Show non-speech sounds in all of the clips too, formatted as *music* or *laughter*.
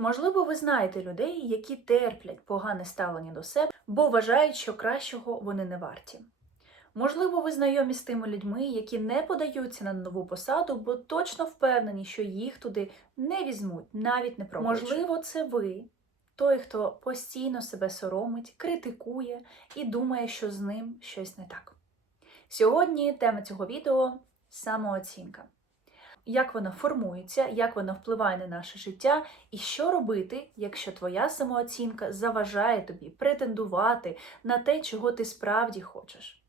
Можливо, ви знаєте людей, які терплять погане ставлення до себе, бо вважають, що кращого вони не варті. Можливо, ви знайомі з тими людьми, які не подаються на нову посаду, бо точно впевнені, що їх туди не візьмуть, навіть не пробуючи. Можливо, це ви, той, хто постійно себе соромить, критикує і думає, що з ним щось не так. Сьогодні тема цього відео самооцінка. Як вона формується, як вона впливає на наше життя, і що робити, якщо твоя самооцінка заважає тобі претендувати на те, чого ти справді хочеш.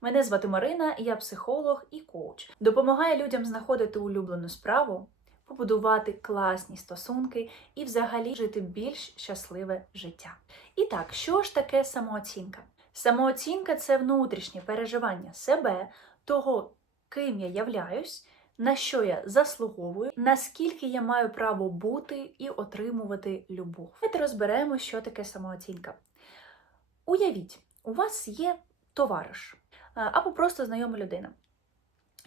Мене звати Марина, я психолог і коуч. Допомагаю людям знаходити улюблену справу, побудувати класні стосунки і взагалі жити більш щасливе життя. І так, що ж таке самооцінка? Самооцінка це внутрішнє переживання себе, того, ким я являюсь, на що я заслуговую, наскільки я маю право бути і отримувати любов. Давайте розберемо, що таке самооцінка. Уявіть, у вас є товариш або просто знайома людина.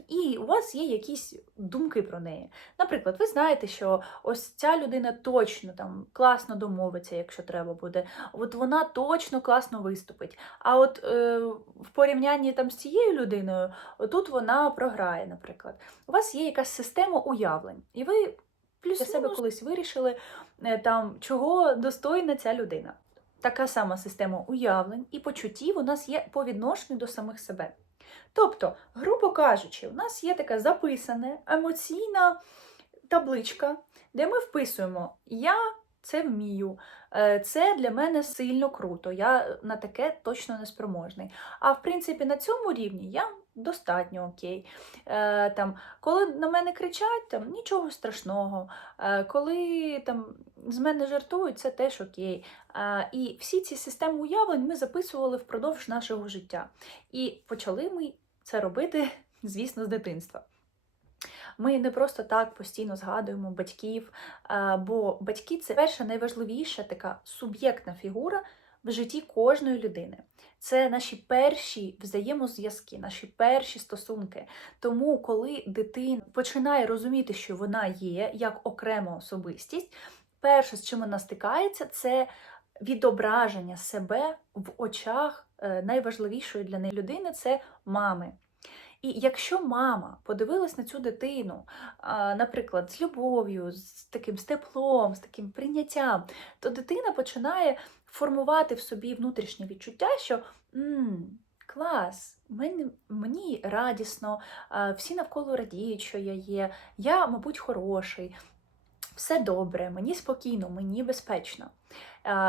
І у вас є якісь думки про неї. Наприклад, ви знаєте, що ось ця людина точно там класно домовиться, якщо треба буде. От вона точно класно виступить. А от е, в порівнянні там з цією людиною, тут вона програє, наприклад. У вас є якась система уявлень, і ви плюс для себе колись вирішили, е, там, чого достойна ця людина. Така сама система уявлень і почуттів у нас є по відношенню до самих себе. Тобто, грубо кажучи, у нас є така записана емоційна табличка, де ми вписуємо Я це вмію, е, це для мене сильно круто, я на таке точно не спроможний. А в принципі, на цьому рівні я достатньо окей. Е, там, Коли на мене кричать, там нічого страшного. Е, коли там з мене жартують, це теж окей. І всі ці системи уявлень ми записували впродовж нашого життя. І почали ми це робити, *laughs* звісно, з дитинства. Ми не просто так постійно згадуємо батьків, бо батьки це перша найважливіша така суб'єктна фігура в житті кожної людини. Це наші перші взаємозв'язки, наші перші стосунки. Тому, коли дитина починає розуміти, що вона є як окрема особистість, перше, з чим вона стикається, це відображення себе в очах е, найважливішої для неї людини це мами. І якщо мама подивилась на цю дитину, наприклад, з любов'ю, з таким з теплом, з таким прийняттям, то дитина починає формувати в собі внутрішнє відчуття, що «Ммм, клас, мені, мені радісно, всі навколо радіють, що я є, я, мабуть, хороший, все добре, мені спокійно, мені безпечно.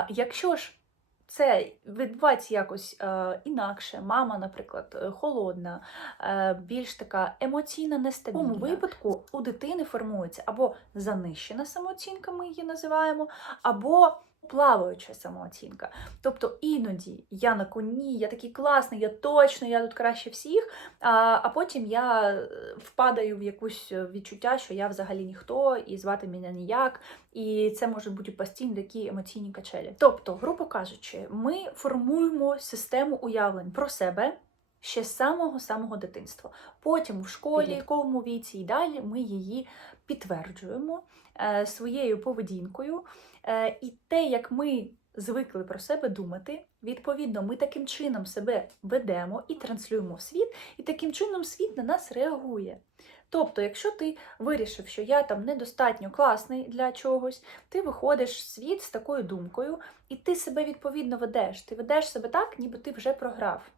Якщо ж це відбувається якось е, інакше. Мама, наприклад, е, холодна, е, більш така емоційно нестабільна. У випадку у дитини формується або занищена самооцінка, ми її називаємо, або плаваюча самооцінка. Тобто іноді я на коні, я такий класний, я точно, я тут краще всіх, а а потім я е, впадаю в якусь відчуття, що я взагалі ніхто, і звати мене ніяк. І це може бути постійно такі емоційні качелі. Тобто, грубо кажучи, ми формуємо систему уявлень про себе. Ще з самого-самого дитинства. Потім в школі, підлітковому віці і далі ми її підтверджуємо е, своєю поведінкою. Е, і те, як ми звикли про себе думати, відповідно, ми таким чином себе ведемо і транслюємо в світ, і таким чином світ на нас реагує. Тобто, якщо ти вирішив, що я там недостатньо класний для чогось, ти виходиш в світ з такою думкою, і ти себе відповідно ведеш. Ти ведеш себе так, ніби ти вже програв.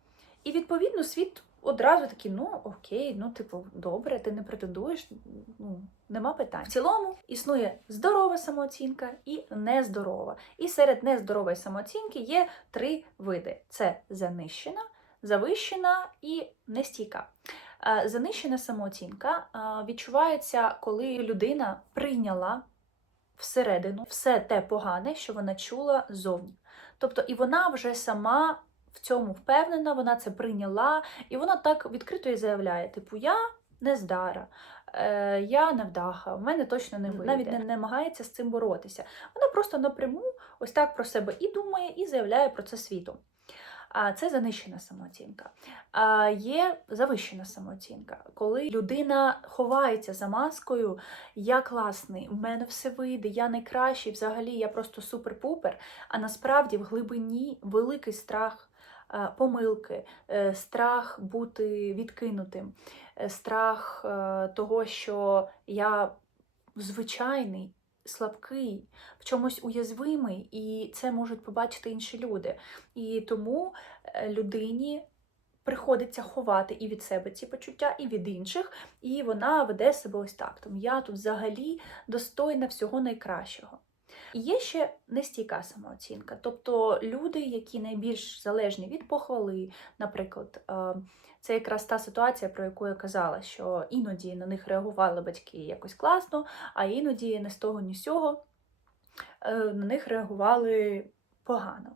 І відповідно світ одразу такий, ну окей, ну типу, добре, ти не претендуєш, ну нема питань. В цілому існує здорова самооцінка і нездорова. І серед нездорової самооцінки є три види: це занищена, завищена і нестійка. Занищена самооцінка відчувається, коли людина прийняла всередину все те погане, що вона чула зовні. Тобто, і вона вже сама в цьому впевнена, вона це прийняла, і вона так відкрито і заявляє: типу, я не здара, е, я невдаха, в мене точно не вийде. Навіть не намагається з цим боротися. Вона просто напряму ось так про себе і думає, і заявляє про це світу. А це занищена самооцінка. А є завищена самооцінка, коли людина ховається за маскою, я класний, в мене все вийде, я найкращий, взагалі я просто супер-пупер. А насправді в глибині великий страх помилки, е, страх бути відкинутим, е, страх е, того, що я звичайний, слабкий, в чомусь уязвимий, і це можуть побачити інші люди. І тому е, людині приходиться ховати і від себе ці почуття, і від інших, і вона веде себе ось так. Тому я тут взагалі достойна всього найкращого. Є ще нестійка самооцінка, тобто люди, які найбільш залежні від похвали, наприклад, е, це якраз та ситуація, про яку я казала, що іноді на них реагували батьки якось класно, а іноді не з того, ні з цього е, на них реагували погано.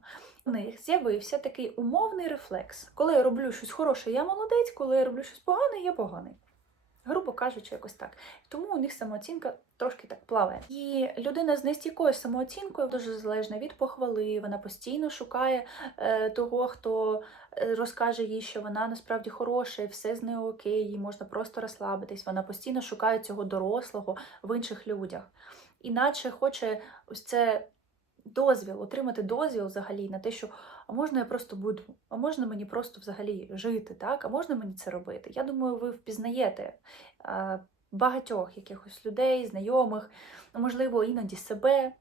У них з'явився такий умовний рефлекс. Коли я роблю щось хороше, я молодець, коли я роблю щось погане, я поганий. Грубо кажучи, якось так. Тому у них самооцінка трошки так плаває. І людина з нестійкою самооцінкою дуже залежна від похвали. Вона постійно шукає е, того, хто е, розкаже їй, що вона насправді хороша, і все з нею окей, їй можна просто розслабитись. Вона постійно шукає цього дорослого в інших людях. Іначе хоче ось це дозвіл, отримати дозвіл взагалі на те, що а можна я просто буду, а можна мені просто взагалі жити, так? А можна мені це робити? Я думаю, ви впізнаєте багатьох якихось людей, знайомих, можливо, іноді себе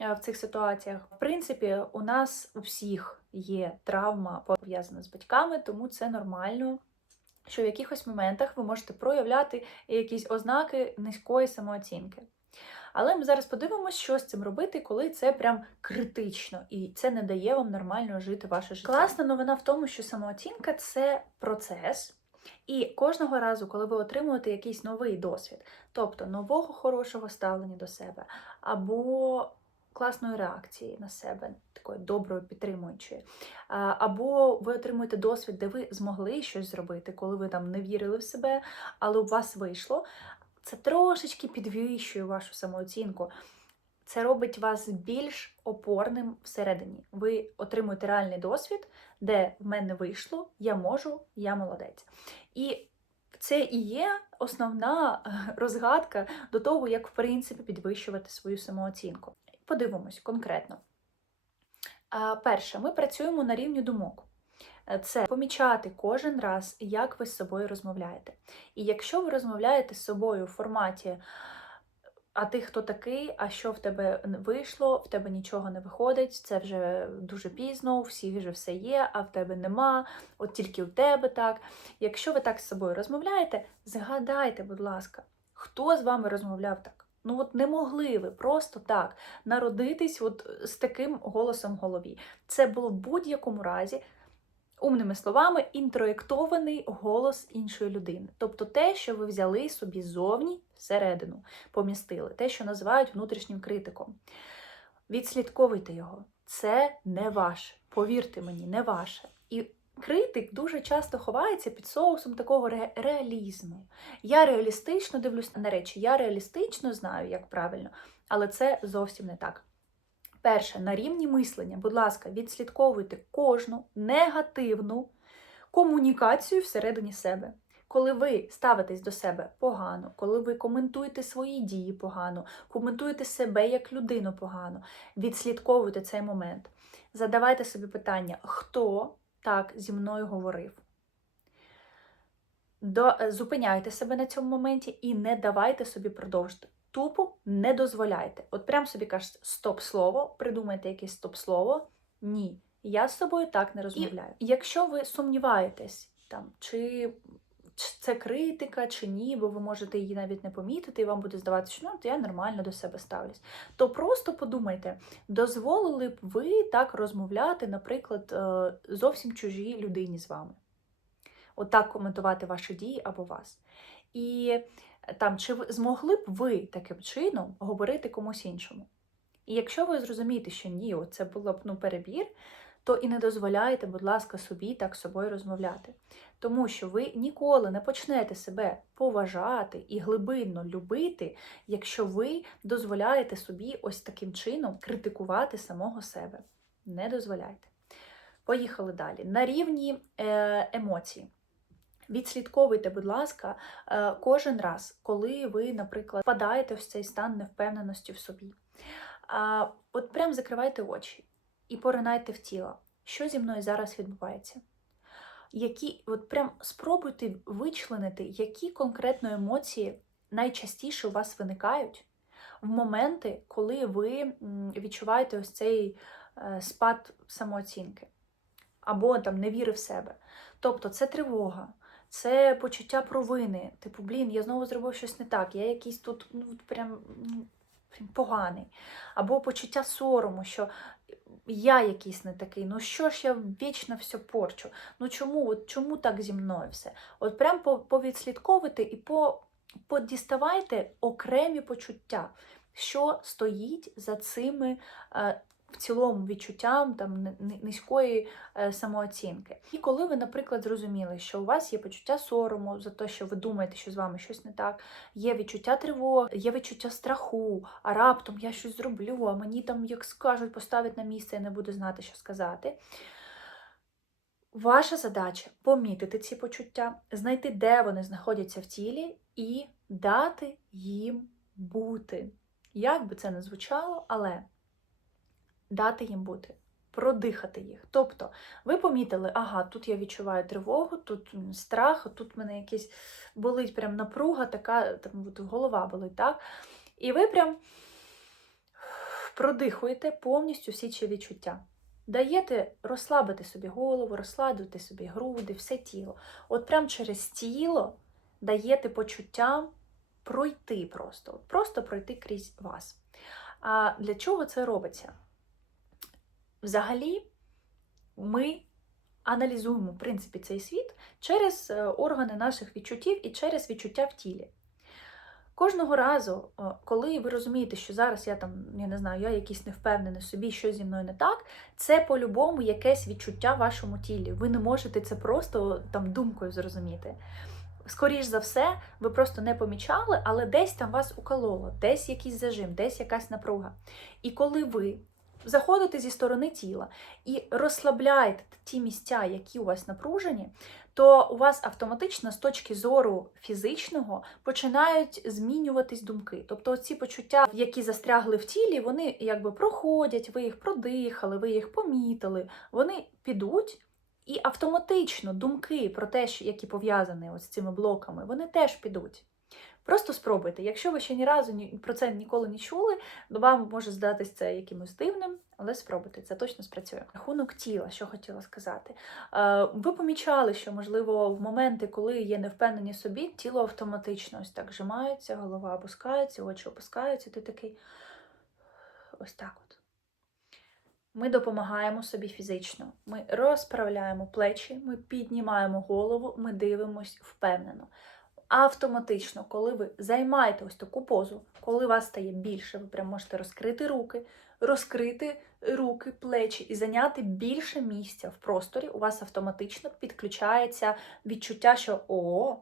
в цих ситуаціях. В принципі, у нас у всіх є травма пов'язана з батьками, тому це нормально. Що в якихось моментах ви можете проявляти якісь ознаки низької самооцінки. Але ми зараз подивимося, що з цим робити, коли це прям критично, і це не дає вам нормально жити ваше життя. Класна новина в тому, що самооцінка це процес. І кожного разу, коли ви отримуєте якийсь новий досвід, тобто нового хорошого ставлення до себе, або класної реакції на себе, такої доброї, підтримуючої, або ви отримуєте досвід, де ви змогли щось зробити, коли ви там не вірили в себе, але у вас вийшло. Це трошечки підвищує вашу самооцінку. Це робить вас більш опорним всередині. Ви отримуєте реальний досвід, де в мене вийшло, я можу, я молодець. І це і є основна е, розгадка до того, як, в принципі, підвищувати свою самооцінку. Подивимось конкретно. Перше, ми працюємо на рівні думок. Е, Це помічати кожен раз, як ви з собою розмовляєте. І якщо ви розмовляєте з собою в форматі, а ти хто такий, а що в тебе вийшло, в тебе нічого не виходить, це вже дуже пізно, у всіх вже все є, а в тебе нема, от тільки у тебе так. Якщо ви так з собою розмовляєте, згадайте, будь ласка, хто з вами розмовляв так? Ну от не могли ви просто так народитись от з таким голосом в голові. Це було в будь-якому разі умними словами, інтроєктований голос іншої людини. Тобто те, що ви взяли собі зовні всередину, помістили, те, що називають внутрішнім критиком. Відслідковуйте його. Це не ваше. Повірте мені, не ваше. І критик дуже часто ховається під соусом такого ре реалізму. Я реалістично дивлюсь на речі, я реалістично знаю, як правильно, але це зовсім не так. Перше, на рівні мислення, будь ласка, відслідковуйте кожну негативну комунікацію всередині себе. Коли ви ставитесь до себе погано, коли ви коментуєте свої дії погано, коментуєте себе як людину погано, відслідковуйте цей момент. Задавайте собі питання, хто так зі мною говорив. До, зупиняйте себе на цьому моменті і не давайте собі продовжити. Тупо не дозволяйте. От прям собі кажете стоп-слово, придумайте якесь стоп-слово. Ні, я з собою так не розмовляю. І якщо ви сумніваєтесь, там, чи це критика, чи ні, бо ви можете її навіть не помітити, і вам буде здаватися, що ну, я нормально до себе ставлюсь, то просто подумайте, дозволили б ви так розмовляти, наприклад, е, зовсім чужій людині з вами. Отак От коментувати ваші дії або вас. І там, чи змогли б ви таким чином говорити комусь іншому? І якщо ви зрозумієте, що ні, це було б ну, перебір, то і не дозволяйте, будь ласка, собі так з собою розмовляти. Тому що ви ніколи не почнете себе поважати і глибинно любити, якщо ви дозволяєте собі ось таким чином критикувати самого себе. Не дозволяйте. Поїхали далі. На рівні е, емоцій. Відслідковуйте, будь ласка, е, кожен раз, коли ви, наприклад, впадаєте в цей стан невпевненості в собі. От прям закривайте очі і поринайте в тіло. Що зі мною зараз відбувається? Які, от прям спробуйте вичленити, які конкретно емоції найчастіше у вас виникають в моменти, коли ви відчуваєте ось цей е, спад самооцінки або там невіри в себе. Тобто це тривога, це почуття провини. Типу, блін, я знову зробив щось не так, я якийсь тут ну, прям, ну, прям поганий. Або почуття сорому, що я якийсь не такий, ну що ж я вічно все порчу? Ну чому? От чому так зі мною все? От прям по- повідслідковуйте і по, подіставайте окремі почуття, що стоїть за цими е, в цілому відчуттям там ни- ни- низької е, самооцінки. І коли ви, наприклад, зрозуміли, що у вас є почуття сорому за те, що ви думаєте, що з вами щось не так, є відчуття тривоги, є відчуття страху, а раптом я щось зроблю, а мені там, як скажуть, поставить на місце, я не буду знати, що сказати. Ваша задача помітити ці почуття, знайти, де вони знаходяться в тілі, і дати їм бути. Як би це не звучало, але дати їм бути, продихати їх. Тобто, ви помітили, ага, тут я відчуваю тривогу, тут страх, тут мене якийсь болить прям напруга, така там от голова болить, так? І ви прям продихуєте повністю всі ці відчуття. Даєте розслабити собі голову, розслабити собі груди, все тіло. От прям через тіло даєте почуттям пройти просто, просто пройти крізь вас. А для чого це робиться? Взагалі, ми аналізуємо в принципі цей світ через е, органи наших відчуттів і через відчуття в тілі. Кожного разу, коли ви розумієте, що зараз я там, я не знаю, я якийсь невпевнений собі, що зі мною не так, це по-любому якесь відчуття в вашому тілі. Ви не можете це просто там думкою зрозуміти. Скоріш за все, ви просто не помічали, але десь там вас укололо, десь якийсь зажим, десь якась напруга. І коли ви заходите зі сторони тіла і розслабляєте ті місця, які у вас напружені, то у вас автоматично з точки зору фізичного починають змінюватись думки. Тобто ці почуття, які застрягли в тілі, вони якби проходять, ви їх продихали, ви їх помітили, вони підуть. І автоматично думки про те, які пов'язані з цими блоками, вони теж підуть. Просто спробуйте. Якщо ви ще ні разу про це ніколи не чули, то вам може здатись це якимось дивним, але спробуйте, це точно спрацює. Рахунок тіла, що хотіла сказати. Е, Ви помічали, що, можливо, в моменти, коли є невпевнені собі, тіло автоматично ось так жимається, голова опускається, очі опускаються, ти такий ось так от. Ми допомагаємо собі фізично. Ми розправляємо плечі, ми піднімаємо голову, ми дивимось впевнено. Автоматично, коли ви займаєте ось таку позу, коли вас стає більше, ви прям можете розкрити руки, розкрити руки, плечі і зайняти більше місця в просторі, у вас автоматично підключається відчуття, що о,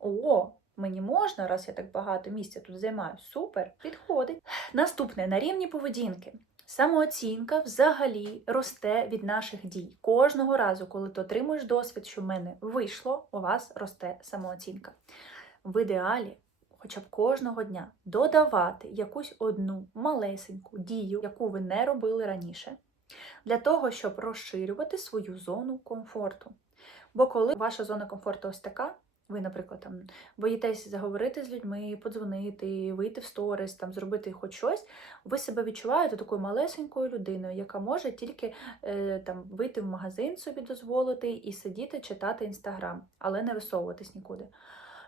о, мені можна, раз я так багато місця тут займаю. Супер, підходить. Наступне на рівні поведінки. Самооцінка взагалі росте від наших дій. Кожного разу, коли ти отримуєш досвід, що в мене вийшло, у вас росте самооцінка. В ідеалі, хоча б кожного дня, додавати якусь одну малесеньку дію, яку ви не робили раніше, для того, щоб розширювати свою зону комфорту. Бо коли ваша зона комфорту ось така, ви, наприклад, там боїтесь заговорити з людьми, подзвонити, вийти в сторіс, там зробити хоч щось, ви себе відчуваєте такою малесенькою людиною, яка може тільки е, там вийти в магазин собі дозволити і сидіти читати інстаграм, але не висовуватись нікуди.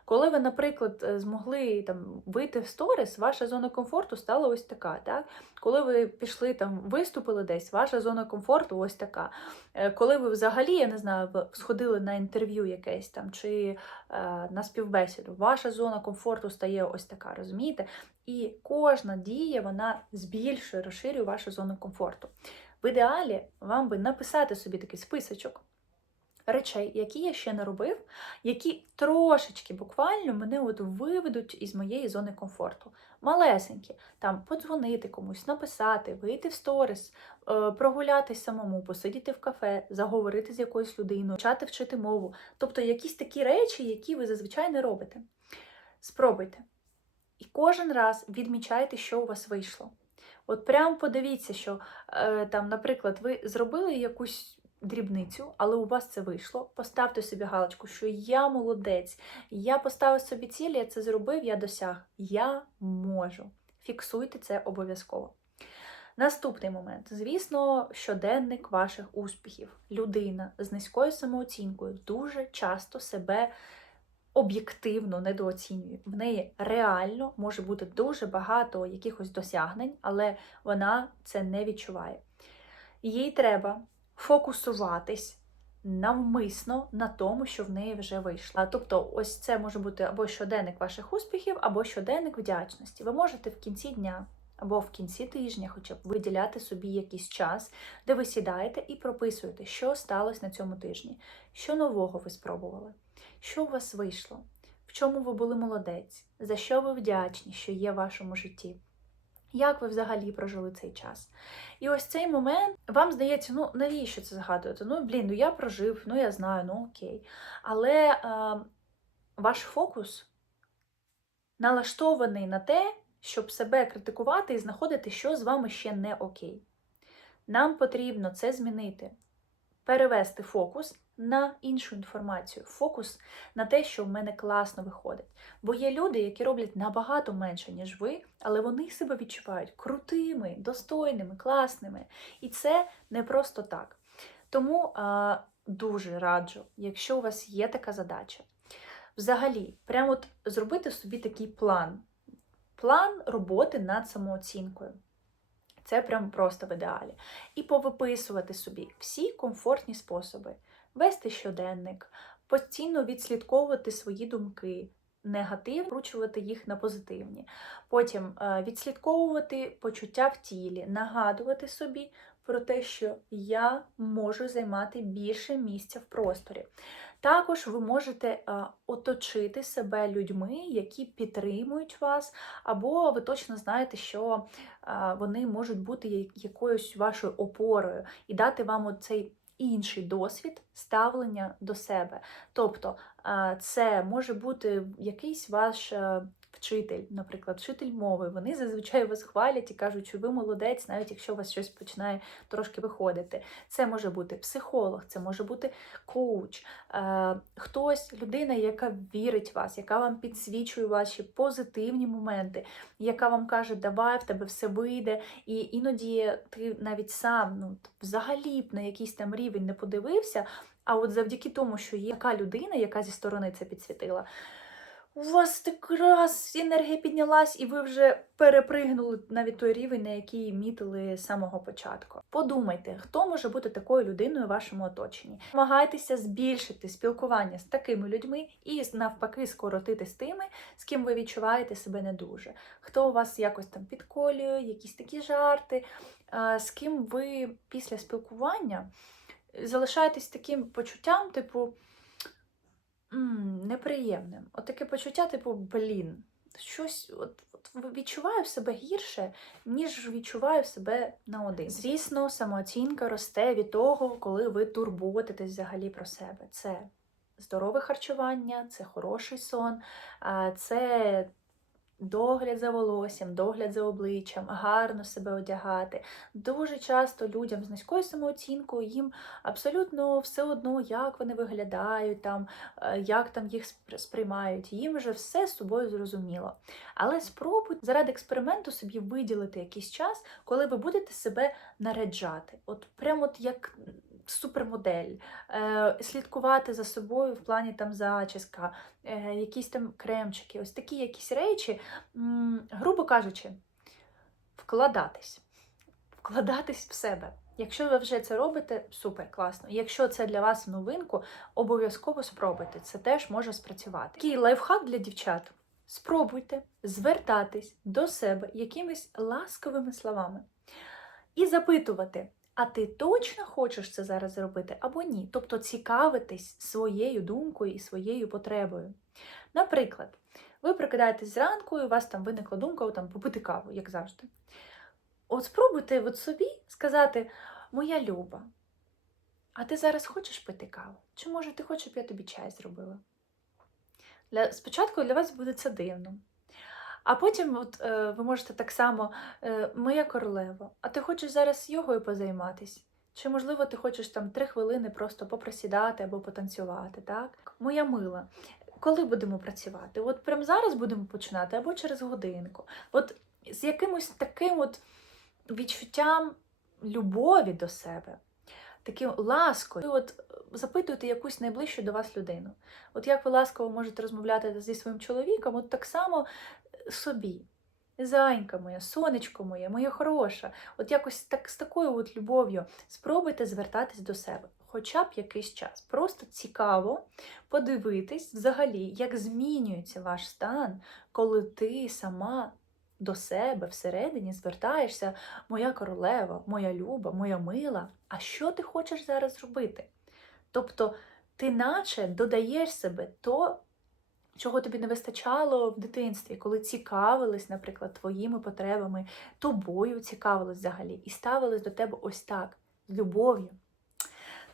Коли ви, наприклад, е, змогли там вийти в сторіс, ваша зона комфорту стала ось така. Так? Коли ви пішли там, виступили десь, ваша зона комфорту ось така. Е, Коли ви взагалі, я не знаю, сходили на інтерв'ю якесь там чи е, на співбесіду, ваша зона комфорту стає ось така, розумієте? І кожна дія вона збільшує, розширює вашу зону комфорту. В ідеалі вам би написати собі такий списочок речей, які я ще не робив, які трошечки буквально мене от виведуть із моєї зони комфорту. Малесенькі, там подзвонити комусь, написати, вийти в сторіс, е, прогулятись самому, посидіти в кафе, заговорити з якоюсь людиною, почати вчити мову. Тобто якісь такі речі, які ви зазвичай не робите. Спробуйте. І кожен раз відмічайте, що у вас вийшло. От прямо подивіться, що е, там, наприклад, ви зробили якусь дрібницю, але у вас це вийшло. Поставте собі галочку, що я молодець, я поставив собі ціль, я це зробив, я досяг. Я можу. Фіксуйте це обов'язково. Наступний момент. Звісно, щоденник ваших успіхів. Людина з низькою самооцінкою дуже часто себе об'єктивно недооцінює. В неї реально може бути дуже багато якихось досягнень, але вона це не відчуває. Їй треба фокусуватись навмисно на тому, що в неї вже вийшло. Тобто, ось це може бути або щоденник ваших успіхів, або щоденник вдячності. Ви можете в кінці дня. Або в кінці тижня, хоча б виділяти собі якийсь час, де ви сідаєте і прописуєте, що сталося на цьому тижні, що нового ви спробували, що у вас вийшло, в чому ви були молодець, за що ви вдячні, що є в вашому житті. Як ви взагалі прожили цей час? І ось цей момент вам здається, ну навіщо це згадувати? Ну, блін, ну я прожив, ну я знаю, ну окей. Але е, ваш фокус налаштований на те, щоб себе критикувати і знаходити, що з вами ще не окей. Нам потрібно це змінити, перевести фокус на іншу інформацію, фокус на те, що в мене класно виходить. Бо є люди, які роблять набагато менше, ніж ви, але вони себе відчувають крутими, достойними, класними. І це не просто так. Тому а, дуже раджу, якщо у вас є така задача, взагалі, прямо от зробити собі такий план. План роботи над самооцінкою. Це прям просто в ідеалі. І повиписувати собі всі комфортні способи вести щоденник, постійно відслідковувати свої думки, негатив, вручувати їх на позитивні. Потім е, відслідковувати почуття в тілі, нагадувати собі про те, що я можу займати більше місця в просторі. Також ви можете е, оточити себе людьми, які підтримують вас, або ви точно знаєте, що е, вони можуть бути якоюсь вашою опорою і дати вам оцей інший досвід ставлення до себе. Тобто це може бути якийсь ваш е, вчитель, наприклад, вчитель мови. Вони зазвичай вас хвалять і кажуть, що ви молодець, навіть якщо у вас щось починає трошки виходити. Це може бути психолог, це може бути коуч, е, хтось, людина, яка вірить в вас, яка вам підсвічує ваші позитивні моменти, яка вам каже, давай в тебе все вийде. І іноді ти навіть сам ну, взагалі б на якийсь там рівень не подивився. А от завдяки тому, що є така людина, яка зі сторони це підсвітила, у вас так раз енергія піднялась, і ви вже перепригнули навіть той рівень, на який мітили з самого початку. Подумайте, хто може бути такою людиною в вашому оточенні. Намагайтеся збільшити спілкування з такими людьми і навпаки скоротити з тими, з ким ви відчуваєте себе не дуже. Хто у вас якось там підколює, якісь такі жарти, з ким ви після спілкування залишаєтесь таким почуттям, типу неприємним. От таке почуття, типу, блін, щось от, от відчуваю себе гірше, ніж відчуваю себе наодин. Звісно, самооцінка росте від того, коли ви турботитесь взагалі про себе. Це здорове харчування, це хороший сон, це Догляд за волоссям, догляд за обличчям, гарно себе одягати. Дуже часто людям з низькою самооцінкою їм абсолютно все одно, як вони виглядають, там, е, як там їх сприймають. Їм вже все з собою зрозуміло. Але спробуйте заради експерименту собі виділити якийсь час, коли ви будете себе наряджати. От прямо от як супермодель, е, слідкувати за собою в плані там зачіска, е, якісь там кремчики, ось такі якісь речі, грубо кажучи, вкладатись, вкладатись в себе. Якщо ви вже це робите, супер, класно. Якщо це для вас новинку, обов'язково спробуйте. Це теж може спрацювати. Такий лайфхак для дівчат. Спробуйте звертатись до себе якимись ласковими словами і запитувати, А ти точно хочеш це зараз зробити або ні? Тобто цікавитись своєю думкою і своєю потребою. Наприклад, ви прокидаєтесь зранку, і у вас там виникла думка там, попити каву, як завжди. От спробуйте от собі сказати: Моя Люба, а ти зараз хочеш пити каву? Чи може ти хочеш, щоб я тобі чай зробила? Для, спочатку для вас буде це дивно. А потім от, е, ви можете так само, е, моя королева, а ти хочеш зараз йогою позайматись? Чи, можливо, ти хочеш там три хвилини просто поприсідати або потанцювати, так? Моя мила, коли будемо працювати? От прямо зараз будемо починати або через годинку. От з якимось таким от відчуттям любові до себе, таким ласкою, ви от запитуєте якусь найближчу до вас людину. От як ви ласково можете розмовляти зі своїм чоловіком, от так само собі. Зайка моя, сонечко моє, моя хороша, от якось так з такою от любов'ю спробуйте звертатись до себе, хоча б якийсь час. Просто цікаво подивитись взагалі, як змінюється ваш стан, коли ти сама до себе всередині звертаєшся, моя королева, моя люба, моя мила. А що ти хочеш зараз зробити? Тобто, ти наче додаєш себе то, чого тобі не вистачало в дитинстві, коли цікавились, наприклад, твоїми потребами, тобою цікавились взагалі, і ставились до тебе ось так, з любов'ю.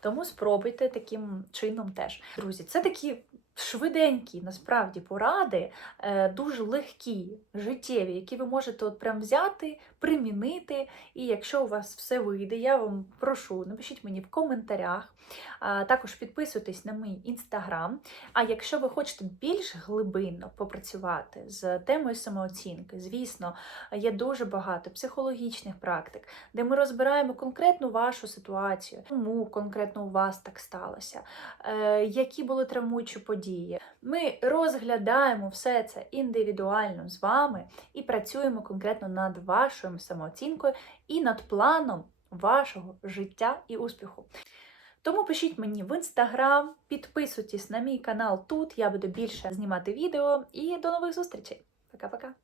Тому спробуйте таким чином теж. Друзі, це такі швиденькі насправді поради, е, дуже легкі, життєві, які ви можете от прям взяти, примінити. І якщо у вас все вийде, я вам прошу, напишіть мені в коментарях. Також підписуйтесь на мій інстаграм. А якщо ви хочете більш глибинно попрацювати з темою самооцінки, звісно, є дуже багато психологічних практик, де ми розбираємо конкретну вашу ситуацію, чому конкретно у вас так сталося, е, які були травмуючі події. Ми розглядаємо все це індивідуально з вами і працюємо конкретно над вашою самооцінкою і над планом вашого життя і успіху. Тому пишіть мені в інстаграм, підписуйтесь на мій канал тут, я буду більше знімати відео і до нових зустрічей. Пока-пока!